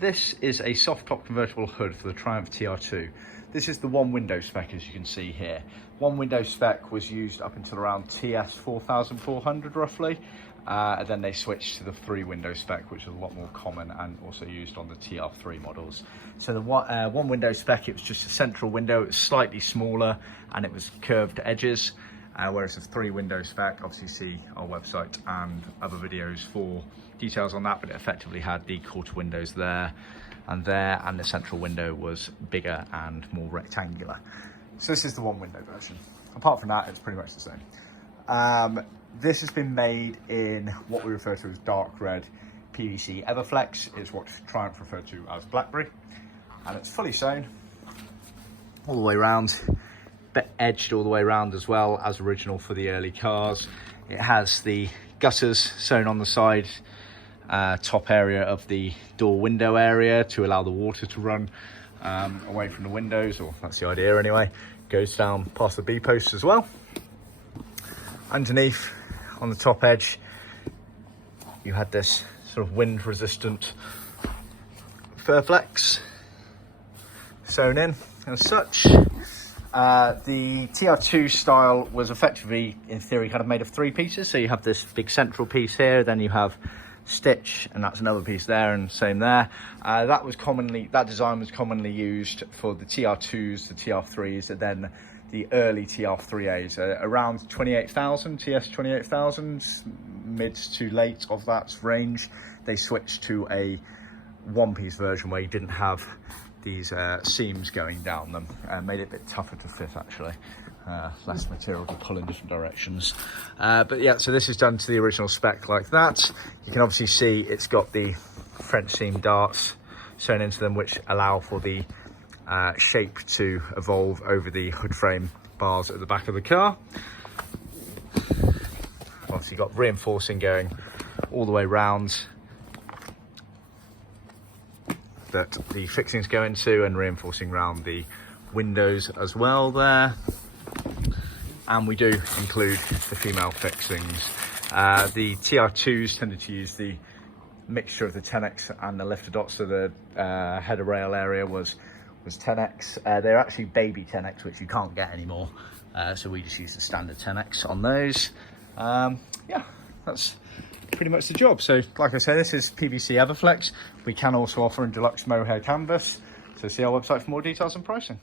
This is a soft top convertible hood for the Triumph TR2. This is the one window spec, as you can see here. One window spec was used up until around TS 4400 roughly. And then they switched to the 3 window spec, which is a lot more common and also used on the TR3 models. So the one window spec, it was just a central window. It was slightly smaller and it was curved edges. Whereas the 3 window spec, obviously see our website and other videos for details on that, but it effectively had the quarter windows there, and the central window was bigger and more rectangular. So this is the one window version. Apart from that, it's pretty much the same. This has been made in what we refer to as dark red PVC Everflex. It's what Triumph referred to as Blackberry, and it's fully sewn all the way around, but edged all the way around as well as original for the early cars. It has the gutters sewn on the side, top area of the door window area to allow the water to run away from the windows, or that's the idea anyway. Goes down past the B-posts as well. Underneath, on the top edge, you had this sort of wind resistant Furflex sewn in as such. The TR2 style was effectively, in theory, kind of made of 3 pieces. So you have this big central piece here, then you have stitch, and that's another piece there, and same there. That design was commonly used for the TR2s, the TR3s, and then the early TR3As, around 28,000, TS 28,000, mid to late of that range. They switched to a one-piece version where you didn't have these seams going down them, made it a bit tougher to fit actually. Less material to pull in different directions. But yeah, so this is done to the original spec like that. You can obviously see it's got the French seam darts sewn into them, which allow for the shape to evolve over the hood frame bars at the back of the car. Obviously got reinforcing going all the way round that the fixings go into, and reinforcing around the windows as well there. And we do include the female fixings. The TR2s tended to use the mixture of the 10X and the lifter dots, so the header rail area was 10X. They're actually baby 10X, which you can't get anymore. So we just use the standard 10X on those. Yeah, that's pretty much the job. So like I say, this is PVC Everflex. We can also offer in deluxe mohair canvas. So see our website for more details and pricing.